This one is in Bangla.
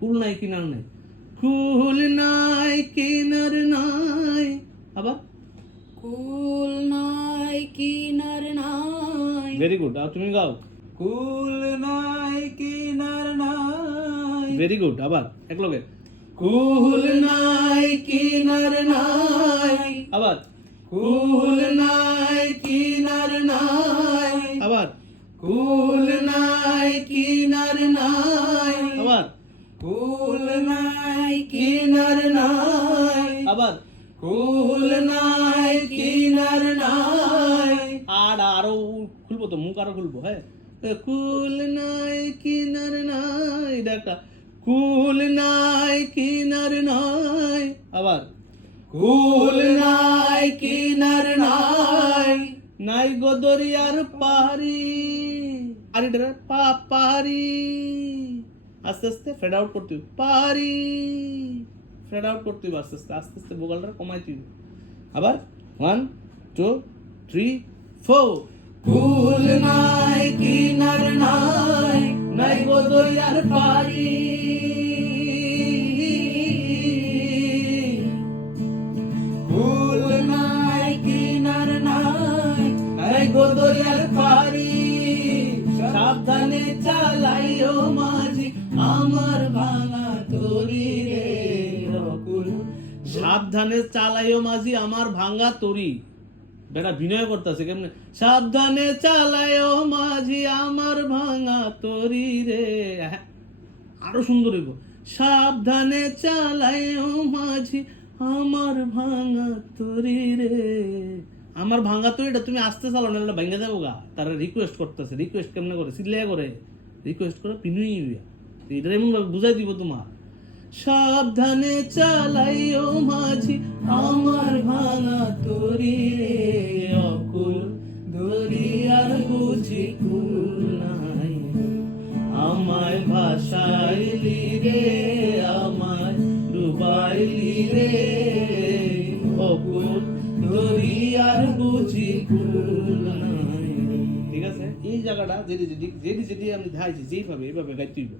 কুল নাই কিনার নাই, কুল নাই কিনার নাই। আবার কুল নাই কিনার নাই। Very good. আর তুমি গাও, কুল নাই কিনার নাই। Very good. আবার এক লগে, কুল নাই কিনার নাই। আবার কুল নাই কিনার নাই। আবার কুল নাই কিনার নাই। আবার কুল নাই কিনার নাই। আবার কুল নাই কিনার নাই। আর আরো খুলবো তো, মুখ আরো খুলবো। হ্যাঁ, কুল নাই কিনার নাই, এটা একটা। কুল নাই কিনার নাই। আবার কুল নাই কিনার নাই। নাই গো দরিয়ার পাহাড়ি, আরে পাহাড়ি। আস্তে আস্তে ফেড আউট করতে হবে, পাহাড়ি ফেড আউট করতে হবে আস্তে আস্তে আস্তে আস্তে, ভোকালটা কমাইতে হবে। আবার 1 2 3 4। কুল নাই কিনার নাই। নাই গো দরিয়ার পাড়ি। কুল নাই কিনার নাই। নাই গো দরিয়ার পাড়ি। সাবধানে চালাইও মাঝি আমার ভাঙা তরি রে অকুল। সাবধানে চালাইও মাঝি আমার ভাঙ্গা তরি। বেটা বিনয় করতেছে কেমনে, সাবধানে চালাইও মাঝি আমার ভাঙা তরি রে। হ্যাঁ, আরো সুন্দর হইব, সাবধানে চালাইও মাঝি আমার ভাঙা তরি রে। আমার ভাঙা তরিটা তুমি আস্তে চালাও, না ভাঙা যাবো গা। তারা রিকোয়েস্ট করতেছে, রিকোয়েস্ট কেমনে করে, সিলে করে রিকোয়েস্ট করে পিনুই এটা এমন ভাবে বুঝাই দিব তোমার। সাবধানে চালাইও মাঝি আমার ভাঙা তরি রে অকুল, দরিয়ার বুঝি কুল নাই। আমায় ভাসাইলি রে, আমায় ডুবাইলি রে অকুল, দরিয়ার বুঝি কুল নাই। ঠিক আছে, এই জায়গাটা যেটি যেটি যেটি যেটি আমি ধাইছি যেইভাবে এইভাবে গাইতে হইব।